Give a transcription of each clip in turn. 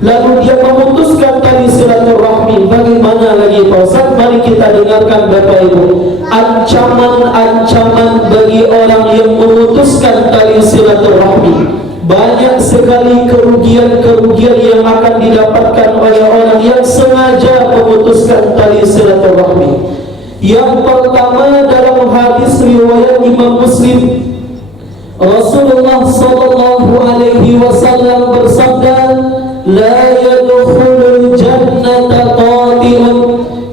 lalu dia memutuskan tali silaturahmi, bagaimana lagi Pak Ustaz? Mari kita dengarkan Bapak Ibu, ancaman-ancaman bagi orang yang memutuskan tali silaturahmi. Banyak sekali kerugian-kerugian yang akan didapatkan oleh orang yang sengaja memutuskan tali silaturahmi. Yang pertama, dalam hadis riwayat Imam Muslim, Rasulullah sallallahu alaihi wasallam bersabda, la yadkhulul jannata qatilun,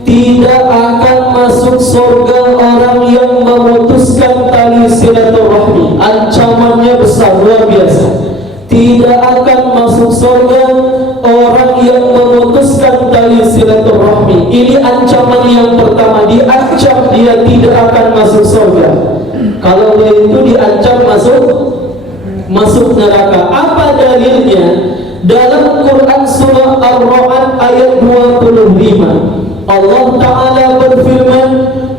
tidak akan masuk surga orang yang memutuskan tali silaturahmi. Ancamannya besar, luar biasa. Tidak akan masuk surga orang yang memutuskan tali silaturahmi. Ini ancaman yang pertama, diancam dia tidak akan masuk surga. Kalau dia itu diancam masuk neraka. Apa dalilnya? Dalam Quran surah Ar-Ra'd ayat 25, Allah Ta'ala berfirman,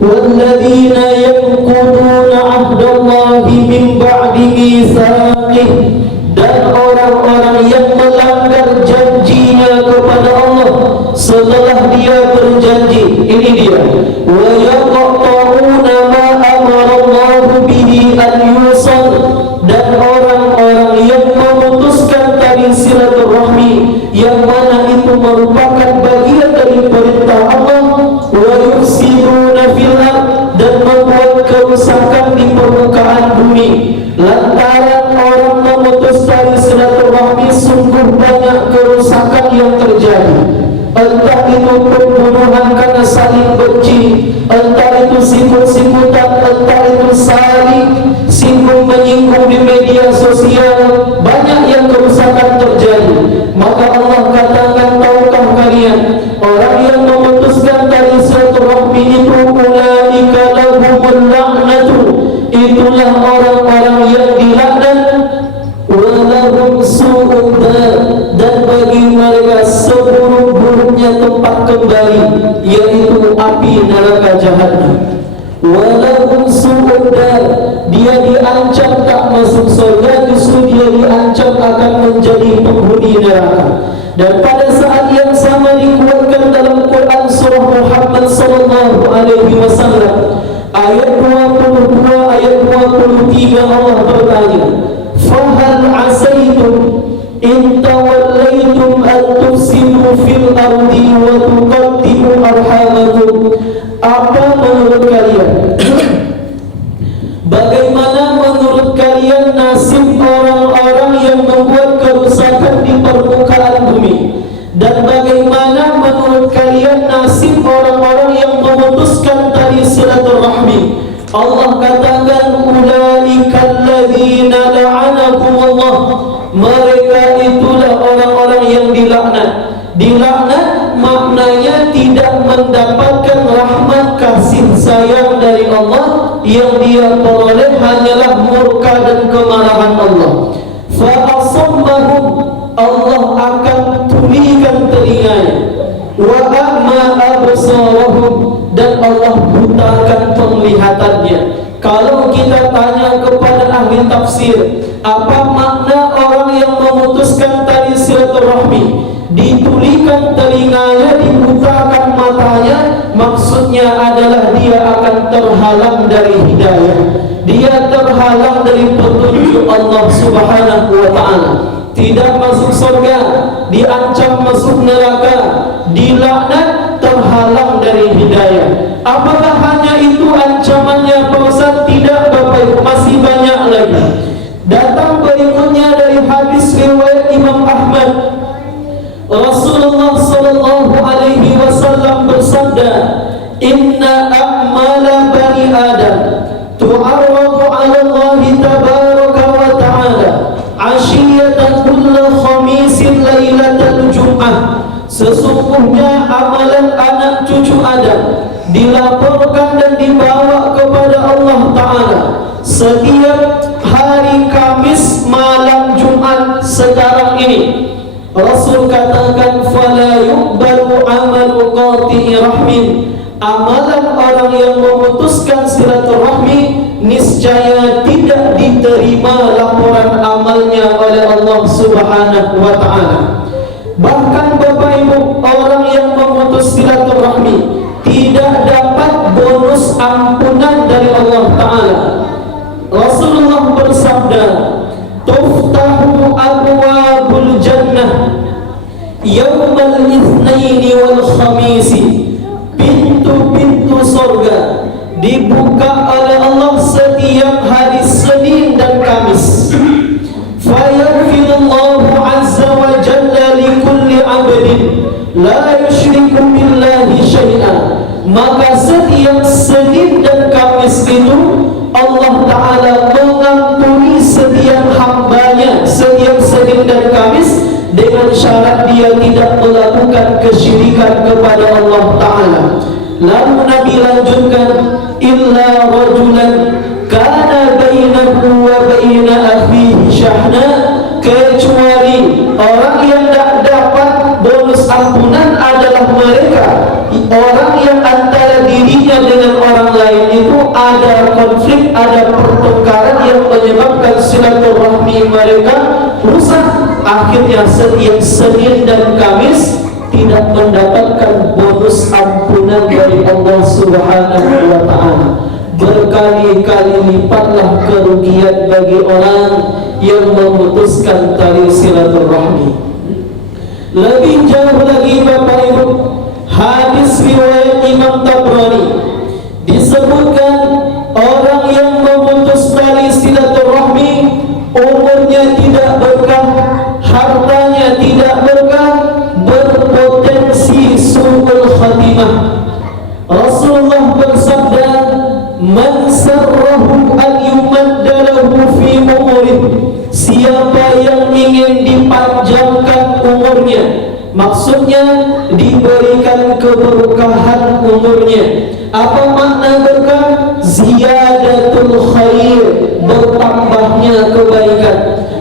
walladzina yanquduna 'ahdallahi min ba'di mitsaqih, dan orang-orang yang melanggar janjinya kepada Allah setelah dia berjanji. Ini dia, wa yaqta'una ma amara Allah bihi an yusal, dan orang-orang yang memutuskan tali silaturahmi yang mana itu merupakan bagian dari perintah Allah, wa yufsiduna fil ard, dan membuat kerusakan di permukaan bumi. Lantaran orang memutus tali silaturahmi, sungguh banyak kerusakan yang terjadi. Entah itu pembunuhan karena saling benci, entah itu sikut-sikutan, entah itu saling singgung menyinggung di media sosial. Banyak yang kerusakan terjadi. Maka Allah katakan, tahukah kalian, orang yang memutuskan tali silaturahmi itu, ulaika lahumul la'natu, itulah orang-orang yang dilaknat, walahum su'ud dar, dan bagi mereka seburuk-buruknya tempat kembali, yaitu api neraka jahanam. Walahum su'ud dar, dia diancam tak masuk surga, justru dia diancam akan menjadi penghuni neraka. Dan pada saat yang sama dikuatkan dalam Quran surah Muhammad sallallahu alaihi wasallam ayat 22 ayat 23, Allah bertanya, fahal asaitum in tawallaitum an tufsidu fil ardi wa tuqaddimu arhamakum. Apa menurut kalian? Bagaimana menurut kalian nasib orang-orang yang membuat kerusakan di permukaan bumi? Dan bagaimana menurut kalian nasib orang-orang yang memutuskan tali silaturahmi? Allah katakan, ulaikal ladzina la'anahumullah, mereka itulah orang-orang yang dilaknat. Dilaknat maknanya tidak mendapatkan rahmat kasih sayang dari Allah, yang dia peroleh hanyalah murka dan kemarahan Allah. Fa asammahum, Allah akan tulikan telinganya, wa a'ma absarahum, dan Allah butakan penglihatannya. Kalau kita tanya kepada ahli tafsir, apa makna orang yang memutuskan tali silaturahmi? Ditulikan telinganya, dibutakan matanya, maksudnya adalah dia akan terhalang dari hidayah, dia terhalang dari petunjuk Allah Subhanahu wa ta'ala. Tidak masuk surga, diancam masuk neraka, dilaknat, terhalang dari hidayah. Apakah hanya itu ancamannya Pak Ustaz? Tidak Bapak Ibu, masih banyak lagi. Datang berikutnya dari hadis riwayat Imam Ahmad, Rasulullah sallallahu alaihi wasallam bersabda, inna a'mala bani Adam tu'arradu 'ala Allah tabaraka wa ta'ala 'ashiyatan kulla khamisin lailatal jum'ah. Sesungguhnya amalan anak cucu Adam dilaporkan dan dibawa kepada Allah Ta'ala setiap hari Kamis malam Jumat sekarang ini. Rasul katakan, fala yuqbalu amalu qati'i rahmin, amalan orang yang memutuskan silaturahmi niscaya tidak diterima laporan amalnya oleh Allah Subhanahu wa ta'ala. Bahkan Bapak Ibu, orang yang memutus silaturahmi tidak dapat bonus ampunan dari Allah Ta'ala. Rasulullah bersabda, tuftahu abwabul jannah yawmal itsnaini wal khamisi. Pintu-pintu surga dibuka oleh Allah setiap hari Senin dan Kamis. Fayaghfirullahu azza wa jalla li kulli 'abdin la yusyriku billahi syai'an. Maka setiap Senin dan Kamis itu Allah Ta'ala mengampuni setiap hambanya setiap Senin dan Kamis, dengan syarat dia tidak melakukan kesyirikan kepada Allah Ta'ala. Lalu Nabi lanjutkan, illa rajulan kana bainahu wa baina akhihi syahna, kecuali orang yang tidak dapat bonus ampunan adalah mereka orang yang antara dirinya dengan orang lain itu ada konflik, ada pertengkaran yang menyebabkan silaturahmi mereka rusak. Akhirnya setiap Senin dan Kamis tidak mendapatkan bonus ampunan dari Allah Subhanahu wa Ta'ala. Berkali-kali lipatlah kerugian bagi orang yang memutuskan tali silaturahmi. Lebih jauh lagi Bapak Ibu, hadis riwayat Imam Tabrani disebutkan orang yang memutus tali silaturahmi umurnya tidak berkah, hartanya tidak berkah, berpotensi su'ul khatimah. Rasulullah bersabda, man sarrahu an yumaddalahu fi umurih, siapa yang ingin dipanjangkan umurnya, maksudnya diberikan keberkahan umurnya. Apa makna berkah? Ziyadatul khair, bertambahnya kebaikan.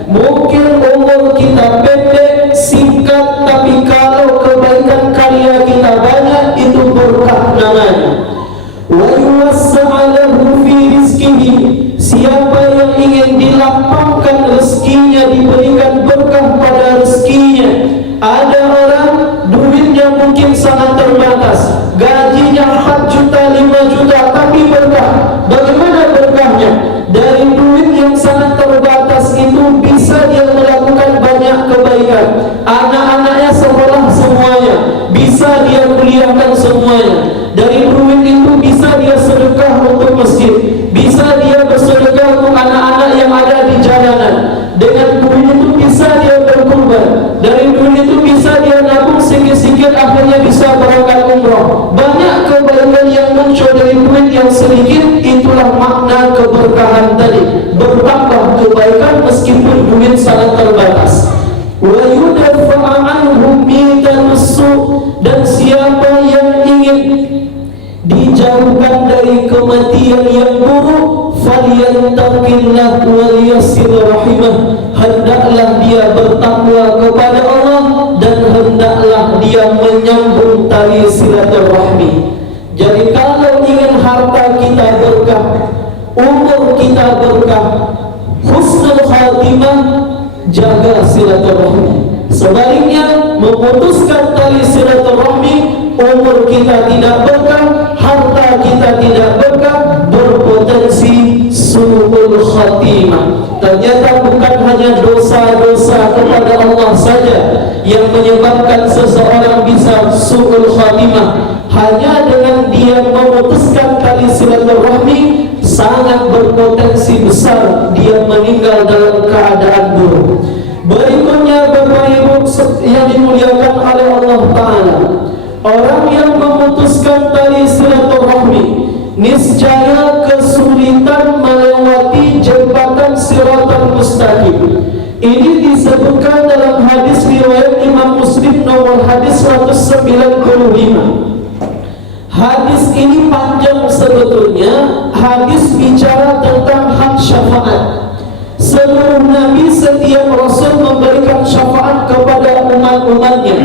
Mungkin umur kita pendek, singkat, tapi kalau kebaikan karya kita banyak, itu berkah namanya. Wa yuwassa'alahu fi rizqihi, siapa yang ingin dilapangkan rezekinya, diberikan berkah pada rezekinya. Ada orang duitnya mungkin sangat terbatas, gajinya 4 juta, 5 juta, tapi berkah. Bagaimana berkahnya? Dari duit yang sangat terbatas itu bisa dia melakukan banyak kebaikan. Anak-anaknya sekolah semuanya, bisa dia kuliahkan semuanya. Dari duit itu bisa dia sedekah untuk masjid, bisa dia bersedekah untuk anak-anak yang ada di jalanan. Dengan duit itu bisa dia berkurban, dari duit itu bisa dia nabung sedikit-sedikit, akhirnya bisa berangkat umroh. Banyak kebaikan yang muncul dari duit yang sedikit. Itulah makna keberkahan tadi, bertambah kebaikan meskipun duit sangat terbatas. Wa yudaffa'a anhum mitanus su', dan siapa yang ingin dijauhkan dari kematian yang buruk, falyattaqillah wal yassir rahimah, hendaklah dia bertakwa kepada Allah dan hendaklah dia menyambung tali silaturahmi. Jadi kalau ingin harta kita berkah, umur kita berkah, husnul khatimah, jaga silaturahmi. Sebaliknya, memutuskan tali silaturahmi, umur kita tidak berkah, harta kita tidak berkah, berpotensi su'ul khatimah. Ternyata bukan hanya dosa-dosa kepada Allah saja yang menyebabkan seseorang bisa su'ul khatimah. Hanya dengan dia memutuskan tali silaturahmi, sangat berpotensi besar dia meninggal dalam keadaan buruk. Berikutnya Bapak Ibu yang dimuliakan oleh Allah Ta'ala, orang yang memutuskan tali silaturahmi niscaya kesulitan melewati jembatan Siratal Mustaqim. Ini disebutkan dalam hadis riwayat Imam Muslim nomor hadis 195. Hadis ini panjang sebetulnya. Hadis bicara tentang hak syafaat. Seluruh Nabi, setiap Rasul memberikan syafaat kepada umat-umatnya.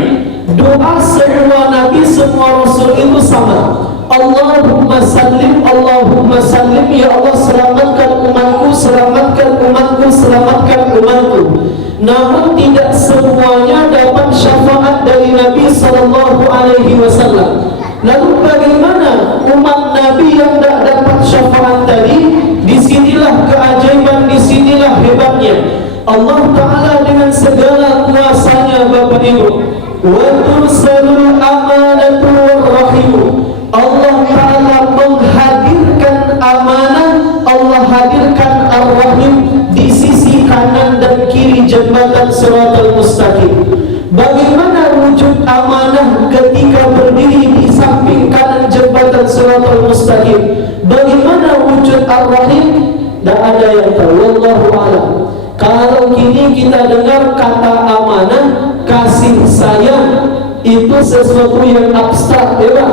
Doa semua Nabi, semua Rasul itu sama. Allahumma sallim, Allahumma sallim, ya Allah selamatkan umatku, selamatkan umatku, selamatkan umatku. namun tidak semuanya dapat syafaat dari Nabi sallallahu alaihi wasallam. Lalu bagaimana umat Nabi yang tidak dapat syafaat tadi? Disinilah keajaiban, disinilah hebatnya Allah Ta'ala dengan segala kuasanya. Bapak Ibu, wa tursalul amanatu warrahimu, Allah Ta'ala menghadirkan amanah, Allah hadirkan ar-rahim di sisi kanan dan kiri jembatan Shiratal Mustaqim. Bagaimana wujud amanah ketika berdiri di samping kanan jembatan Shiratal Mustaqim? Bagaimana wujud ar-rahim? Tak ada yang tahu, wallahu a'lam. Kalau kini kita dengar kata amanah, kasih sayang, itu sesuatu yang abstrak, ya.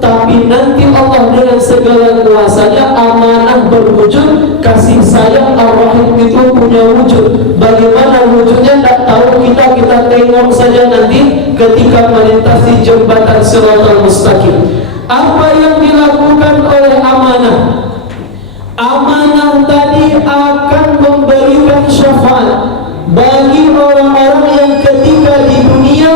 Tapi nanti Allah dengan segala kuasanya, amanah berwujud, kasih sayang ar-rahim itu punya wujud. Bagaimana wujudnya tak tahu kita tengok saja nanti ketika melintasi jembatan Shiratal Mustaqim. Apa yang dilakukan oleh amanah? Amanah tadi akan memberikan syafaat bagi orang-orang yang ketika di dunia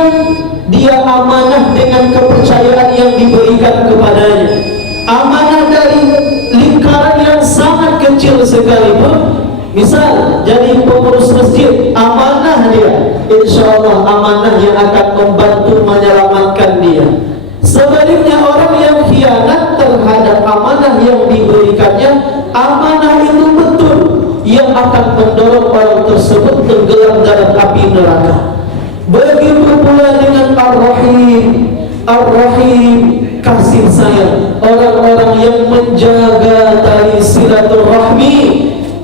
dia amanah dengan kepercayaan yang diberikan kepadanya. Amanah dari lingkaran yang sangat kecil sekalipun, misal jadi pengurus masjid, amanah dia, insya Allah amanah yang akan membantu menyelamatkan dia. Sebaliknya orang yang khianat terhadap amanah yang diberikannya, amanah itu betul yang akan mendorong orang tersebut tenggelam dalam api neraka. Begitu pula dengan ar-rahim. Ar-rahim, kasih sayang, orang-orang yang menjaga tali silaturahmi.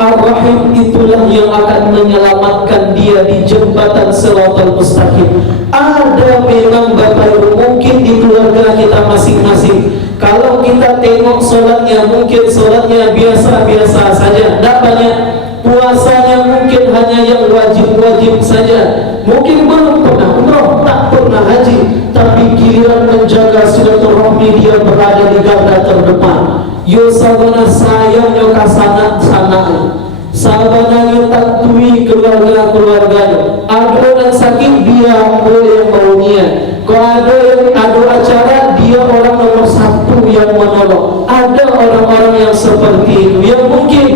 Ar-rahim itulah yang akan menyelamatkan dia di jembatan Shiratal Mustaqim. Ada memang Bapak Ibu, mungkin di keluarga kita masing-masing, kalau kita tengok solatnya, mungkin solatnya biasa-biasa saja, tidak banyak. Puasanya mungkin hanya yang wajib-wajib saja, mungkin belum pernah umrah, tak pernah haji, tapi giliran menjaga silaturahmi dia berada di garda terdepan. Yo sabana sayang yo kasanat-sanat, sabana yo tatui keluarga-keluarganya. Ada yang sakit dia boleh maunya, kalau ada acara dia orang nomor satu yang menolong. Ada orang-orang yang seperti itu, yang mungkin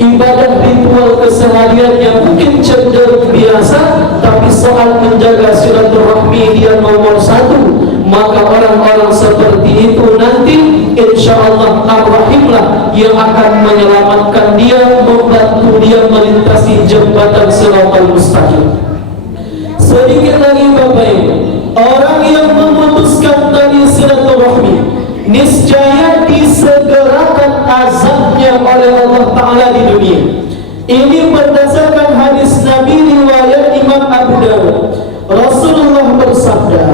ibadah ritual kesehariannya mungkin cenderung biasa, tapi soal menjaga silaturahmi dia nomor satu. Maka orang-orang seperti itu nanti insya Allah ar-rahim lah yang akan menyelamatkan dia, membantu dia melintasi jembatan Shiratal Mustaqim. Sedikit lagi Bapak Ibu, orang yang memutuskan tali silaturahmi niscaya disegerakan azabnya oleh Allah Ta'ala di dunia. Ini berdasarkan hadis Nabi riwayat Imam Abu Dawud. Rasulullah bersabda,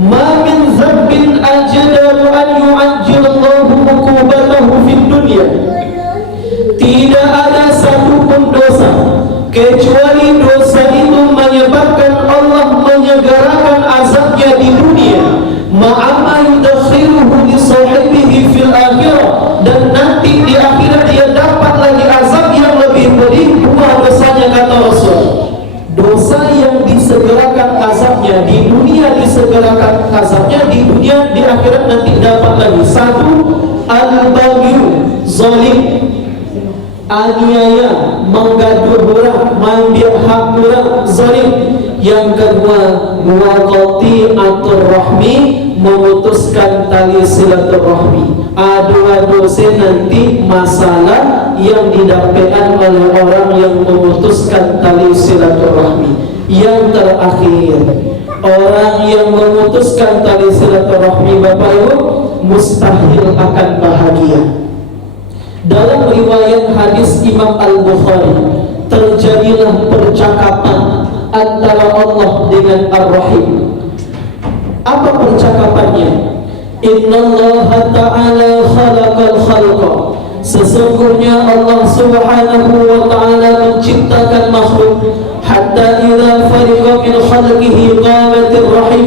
"Ma min dzambin ajdaru an yu'ajjilallahu uqubatahu fid dunya." Tidak ada satu pun dosa kecuali dosa itu menyebabkan Allah menyegerakan azabnya di dunia. Ma'ama yudakhiruhu li sahibihi fil akhirah, dan nanti di akhirat dia dapat lagi azab yang lebih pedih. Dua dosanya kata Rasul. Dosa yang disegerakan azabnya di dunia, disegerakan azabnya di dunia, di akhirat nanti dapat lagi. Satu, al-bagyu, zalim, aniaya, menggaduh orang, mengambil hak orang, zalim. Yang kedua, waqati'atur rahmi, memutuskan tali silaturahmi. Ada dosa nanti masalah yang didapatkan oleh orang yang memutuskan tali silaturahmi. Yang terakhir, orang yang memutuskan tali silaturahmi Bapak Ibu mustahil akan bahagia. Dalam riwayat hadis Imam Al-Bukhari, terjadilah percakapan antara Allah dengan Ar-Rahim. Apa percakapannya? Innallaha ta'ala khalaqal khalqa, sesungguhnya Allah subhanahu wa ta'ala menciptakan makhluk. Hatta idza fariqa min khalqihi qamatir rahim,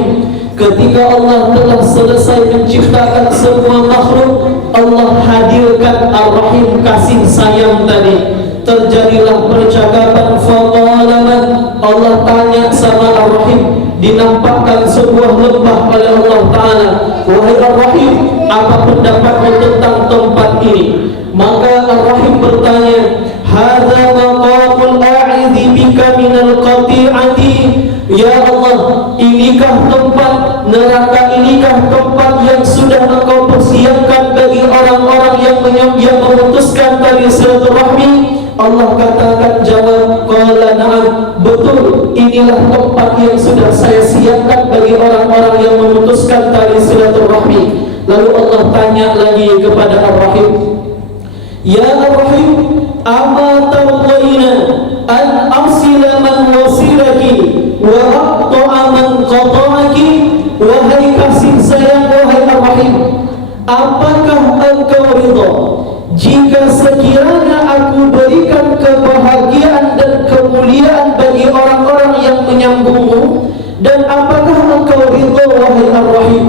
ketika Allah telah selesai menciptakan semua makhluk, Allah hadirkan Ar-Rahim, kasih sayang tadi. terjadilah percakapan. Faqala, Allah tanya sama Ar-Rahim, dinampakkan sebuah lembah oleh Allah Ta'ala. Wahai Ar-Rahim, apa pendapatmu tentang tempat ini? Maka Ar-Rahim bertanya, hadza maqamul a'idhi bika minal qati'ati. Ya Allah, inikah tempat neraka, inikah tempat yang sudah Engkau persiapkan bagi orang-orang yang memutuskan tali silaturahmi? Allah katakan, jawab, qala na'am, betul, inilah tempat yang sudah saya siapkan bagi orang-orang yang memutuskan tali silaturahmi. Lalu Allah tanya lagi kepada Ar-Rahim, ya Ar-Rahim, ama tardaina an asila man wasilaki wa aqta'a man qata'aki? Wahai kasih sayang, wahai Ar-Rahim, apakah engkau ridha jika sekiranya aku berikan kebahagiaan dan kemuliaan bagi orang-orang yang menyambungmu? Dan apakah engkau ridha, wahai Ar-Rahim,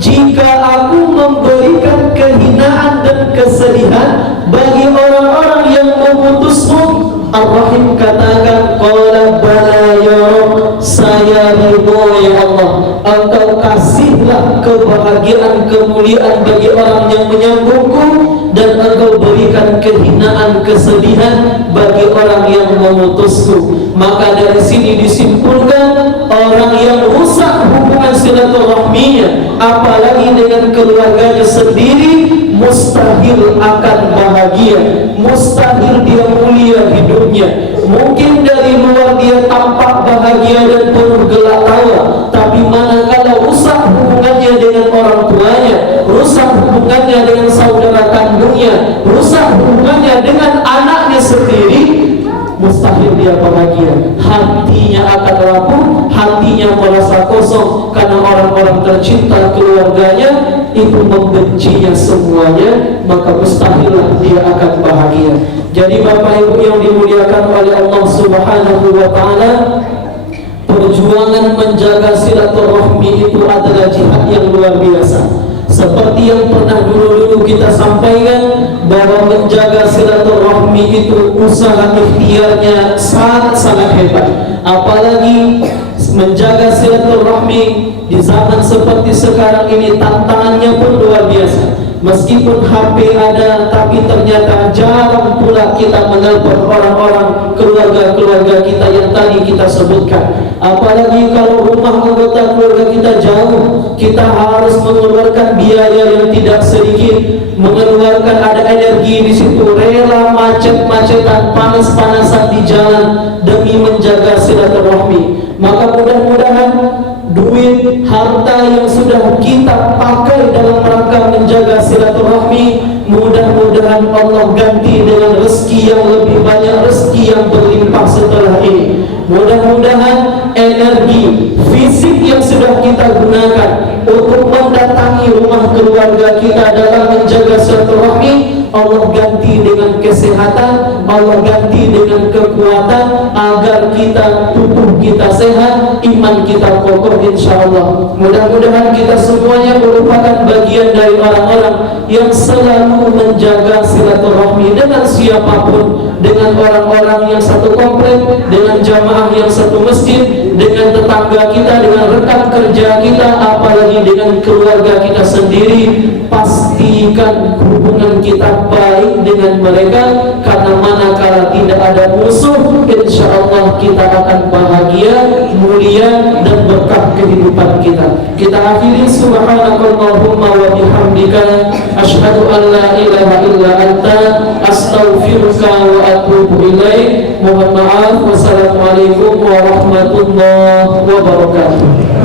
jika aku memberikan kehinaan dan kesedihan bagi orang-orang yang memutusmu? Ar-Rahim katakan, qala bala ya Rabb, saya ridha ya Allah. Engkau kasihlah kebahagiaan, kemuliaan bagi orang yang menyambungku, dan engkau berikan kehinaan, kesedihan bagi orang yang memutusku. Maka dari sini disimpulkan, orang yang rusak hubungan silaturahminya, apalagi dengan keluarganya sendiri, mustahil akan bahagia, mustahil dia mulia hidupnya. Mungkin dari luar dia tampak bahagia dan penuh gelak tawa, tapi manakala rusak hubungannya dengan orang tuanya, rusak hubungannya dengan saudara kandungnya, rusak hubungannya dengan anaknya sendiri, mustahil dia bahagia. Hatinya akan rapuh, hatinya merasa kosong, karena orang-orang tercinta keluarganya itu membencinya semuanya, maka mustahillah dia akan bahagia. Jadi Bapak Ibu yang dimuliakan oleh Allah Subhanahu wa Ta'ala, perjuangan menjaga silaturahmi itu adalah jihad yang luar biasa. Seperti yang pernah dulu kita sampaikan, bahwa menjaga silaturahmi itu usaha ikhtiarnya sangat-sangat hebat. Apalagi menjaga silaturahmi di zaman seperti sekarang ini, tantangannya pun luar biasa. Meskipun HP ada, tapi ternyata jarang pula kita menelpon orang-orang, keluarga-keluarga kita yang tadi kita sebutkan. Apalagi kalau rumah anggota keluarga kita jauh, kita harus mengeluarkan biaya yang tidak sedikit, mengeluarkan ada energi di situ, rela macet-macetan, panas-panasan di jalan demi menjaga silaturahmi. Maka mudah-mudahan duit, harta yang sudah kita pakai dalam rangka menjaga silaturahmi, mudah-mudahan Allah ganti dengan rezeki yang lebih banyak, rezeki yang berlimpah setelah ini. Mudah-mudahan energi fisik yang sudah kita gunakan untuk mendatangi rumah keluarga kita dalam menjaga silaturahmi, Allah ganti dengan kesehatan, Allah ganti dengan kekuatan, agar kita, tubuh kita sehat, iman kita kokoh insyaallah. Mudah-mudahan kita semuanya merupakan bagian dari orang-orang yang selalu menjaga silaturahmi dengan siapapun, dengan orang-orang yang satu komplek, dengan jamaah yang satu masjid, dengan tetangga kita, dengan rekan kerja kita, apalagi dengan keluarga kita sendiri. Pastikan hubungan kita baik dengan mereka, karena manakala tidak ada musuh, insyaallah kita akan bahagia, mulia, dan berkah kehidupan kita. Kita akhiri, subhanakallahumma wa bihamdika, asyhadu an la ilaha illa anta, astaghfiruka wa atubu ilaik. Mohon maaf. Wassalamualaikum warahmatullahi wabarakatuh.